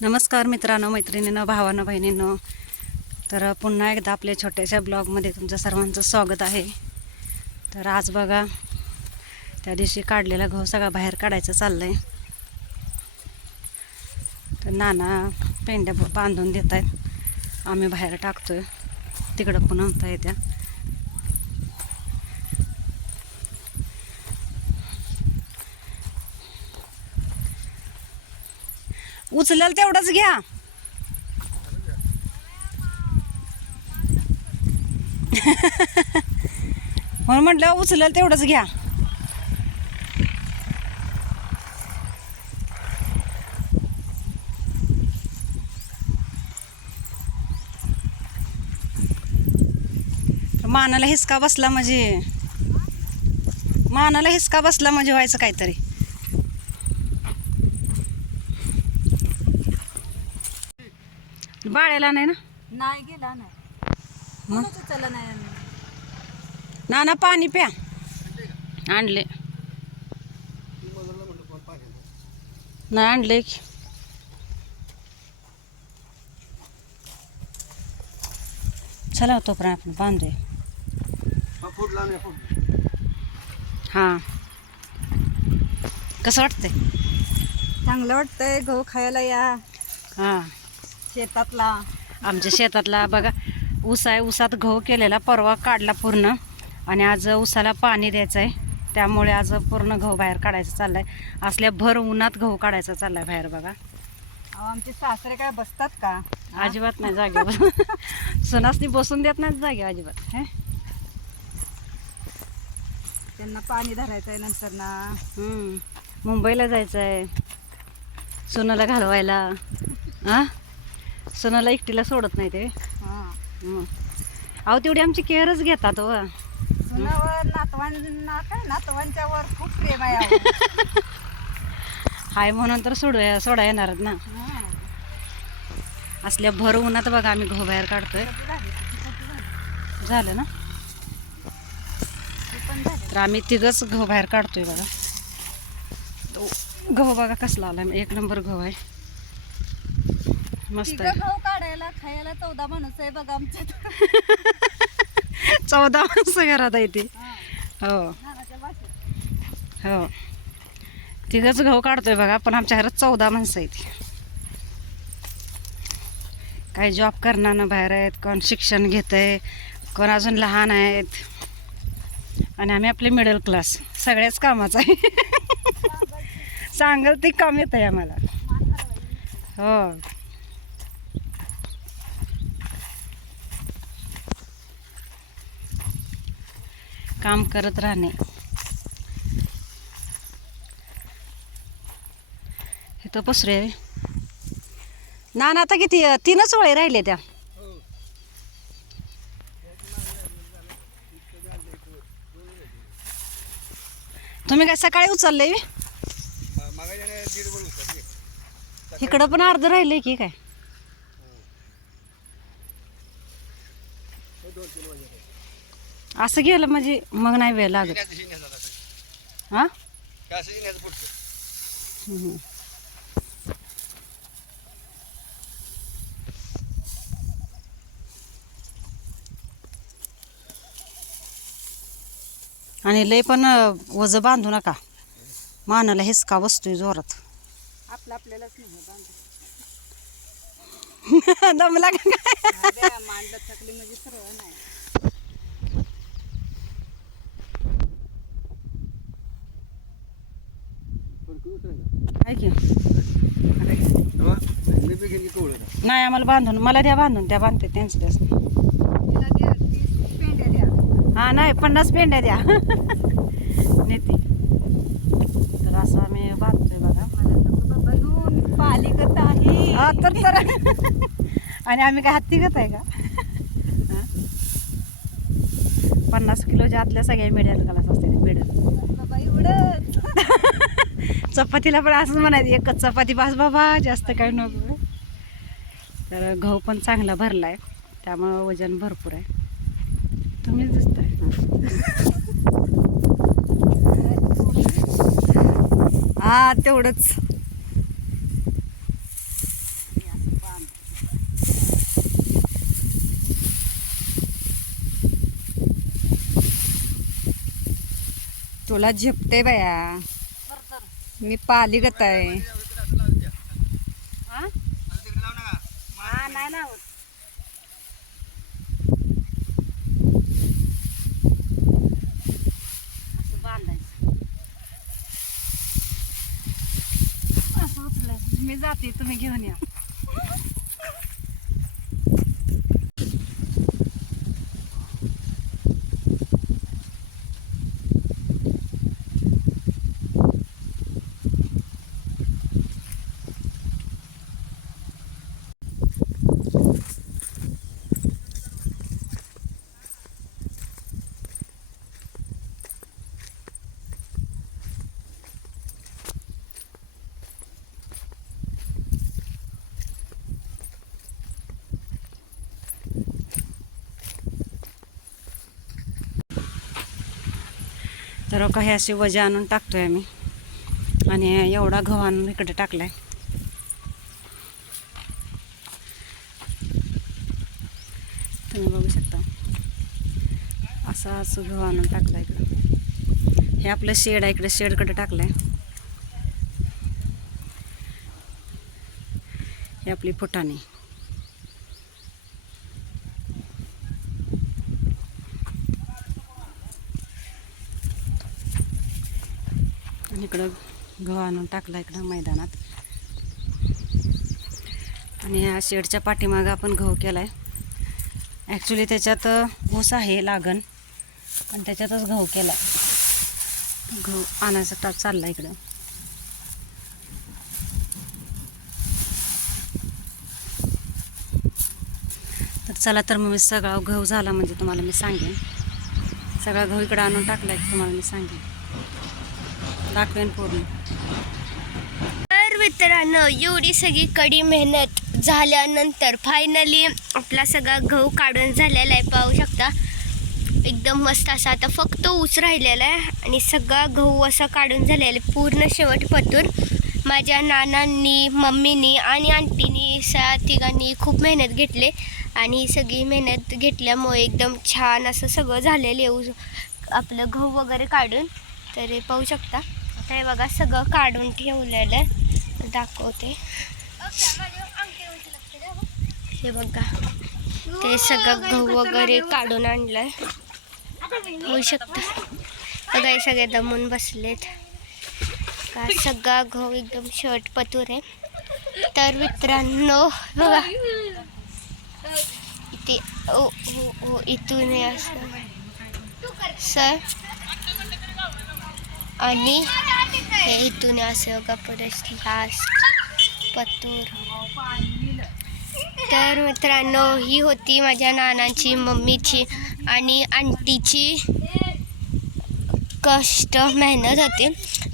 नमस्कार मित्रांनो मैत्रिणीनं भावानं बहिणींनो. तर पुन्हा एकदा आपल्या छोट्याशा ब्लॉगमध्ये तुमचं सर्वांचं स्वागत आहे. तर आज बघा त्या दिवशी काढलेला गहू सगळा बाहेर काढायचं चाललं आहे तर नाना पेंड्या बांधून देत आहेत आम्ही बाहेर टाकतोय. तिकडं पण आणता येत्या. उचलेल तेवढंच घ्या. म्हणून म्हटलं उचलेल तेवढंच घ्या. मानाला हिसका बसला म्हणजे मानाला हिसका बसला म्हणजे व्हायचं काहीतरी. बाळ्याला नाही ना? नाही गेला नाही. मग कोणाचं चला नाही आम्ही. ना ना पाणी प्या. आणले. नाही आणले की. चला तोपर्यंत आपण बांधूया. हां. कसं वाटतंय? चांगलं वाटतंय गहू खायला या. हां. शेतातला. आमच्या शेतातला बघा ऊस आहे ऊसात गहू केलेला परवा काढला पूर्ण. आणि आज ऊसाला पाणी द्यायचं आहे. त्यामुळे आज पूर्ण गहू बाहेर काढायचं चाललंय. असल्या भर उन्हात गहू काढायचा चाललाय बाहेर बघा. अहो, आमचे सासरे काय बसतात का? अजिबात नाही जागेवर सुनासनी बसून देत नाही जागे अजिबात. हे? त्यांना पाणी धरायचं आहे नंतर ना. मुंबईला जायचं आहे सुनाला घालवायला. हां? सुनाला एकटीला सोडत नाही ते हा. अहो तेवढी आमची केअरच घेतात हो सुनावर नातवांना काय नातवांच्या वर खूप प्रेम आहे अहो. हाय म्हणून तर सोडू सोडा येणारच ना हा. असल्या भर उन्हात बघा आम्ही गहू बाहेर काढतोय झाली? किती झाली? झालं ना ती पण झाली. तर आम्ही तिघच गहू बाहेर काढतोय बघा तो गहू बघा कसला आला एक नंबर गहू आहे मस्त आहे. काढायला खायला चौदा माणूस आहे बघा आमच्यात. चौदा माणसं घरात आहे ती. हा. हो. तिघच गहू काढतोय बघा पण आमच्या घरात चौदा माणसं आहेत. काही जॉब करणारं बाहेर आहेत कोण शिक्षण घेत आहे कोण अजून लहान आहेत. आणि आम्ही आपले मिडल क्लास सगळ्याच कामाचं आहे. सांगल ते काम येत आहे आम्हाला. हो. काम करत राहणे. हे तर पसरे. ना ना आता किती तीनच वळे राहिले त्या. तुम्ही काय सकाळी उचलले इकडं पण अर्ध राहिले की काय? असं गेलं म्हणजे मग नाही वेळ लागत. हा? हम्म. आणि लय पण वजं बांधू नका. मानाला हिसका बसतोय जोरात. आपलं आपल्यालाच नाही. दमला का काय? मांडलं थकली म्हणजे सरळ नाही आहे की नाही आम्हाला बांधून मला द्या बांधून त्या बांधते त्यांचं त्याच द्या हा नाही पन्नास पेंड्या द्या. नेते. तर असं आम्ही बांधतोय बघा. तर तर आणि आम्ही काय हत्तीगत आहे का? पन्नास किलोच्या आतल्या सगळ्या मिडियल गलास असते मिडल बाबा चपातीला पण असंच म्हणायचं एकच चपाती पास बाबा जास्त काही नको. तर गहू पण चांगला भरला आहे त्यामुळं वजन भरपूर आहे. तुम्हीच दिसताय. हा तेवढंच. तुला झेपते बाया. मी पालीगत आहे हा? हा, ना होत असं बांधायचं. असं उचलायचं. मी जाते तुम्ही घेऊन या तर काही अशी वजे आणून टाकतोय आम्ही. आणि एवढा गहू आणून इकडे टाकलाय. तुम्ही बघू शकता. असं असं गहू आणून टाकला इकडं. हे आपलं शेड आहे इकडे शेडकडे टाकलंय. हे आपली फुटाणी. आणि इकडं गहू आणून टाकला इकडं मैदानात. आणि ह्या शेडच्या पाठीमागं आपण गहू केला आहे ॲक्च्युली त्याच्यात ऊस आहे लागण. पण त्याच्यातच गहू केला आहे गहू आणायचा टाप चालला इकडं. तर चला तर मग मी सगळा गहू झाला म्हणजे तुम्हाला मी सांगेन. सगळा गहू इकडं आणून टाकला आहे तुम्हाला मी सांगेन. दाखवेन पूर्ण. तर मित्रांनो एवढी सगळी कडी मेहनत झाल्यानंतर फायनली आपला सगळा गहू काढून झालेला आहे. पाहू शकता एकदम मस्त असा आता फक्त ऊस राहिलेला आहे आणि सगळा गहू असा काढून झालेला आहे. पूर्ण शेवट पतून माझ्या नानांनी मम्मीनी आणि आंटीनी सा तिघांनी खूप मेहनत घेतले आणि सगळी मेहनत घेतल्यामुळे एकदम छान असं सगळं झालेलं आहे. ऊस आपलं गहू वगैरे काढून. तर पाहू शकता. आता हे बघा सगळं काढून ठेवलेलं आहे. दाखवते. हे बघा ते सगळं गहू वगैरे काढून आणलंय. होऊ शकतं. बघा हे सगळे दमून बसलेत. का सगळा गहू एकदम शर्ट पतूर आहे. तर मित्रांनो बघा. इथे ओ हो हो इथून हे असं सर आणि हे इथून असं बघा परत लास्ट पतूर. तर मित्रांनो ही होती माझ्या नानाची मम्मीची आणि आंटीची कष्ट मेहनत होती.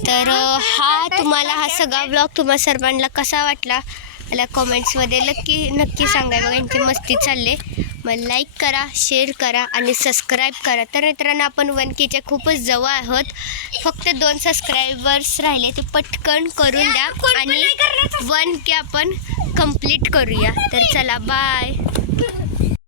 तर हा तुम्हाला हा सगळा ब्लॉग तुम्हा सर्वांना कसा वाटला? मला कॉमेंट्समध्ये नक्की नक्की सांगा. बघा यांची मस्ती चालले. मग लाईक करा शेअर करा आणि सबस्क्राईब करा. तर मित्रांनो आपण वन केच्या खूपच जवळ आहोत. फक्त दोन सबस्क्रायबर्स राहिले ते पटकन करून द्या. आणि वन के आपण कंप्लीट करूया. तर चला बाय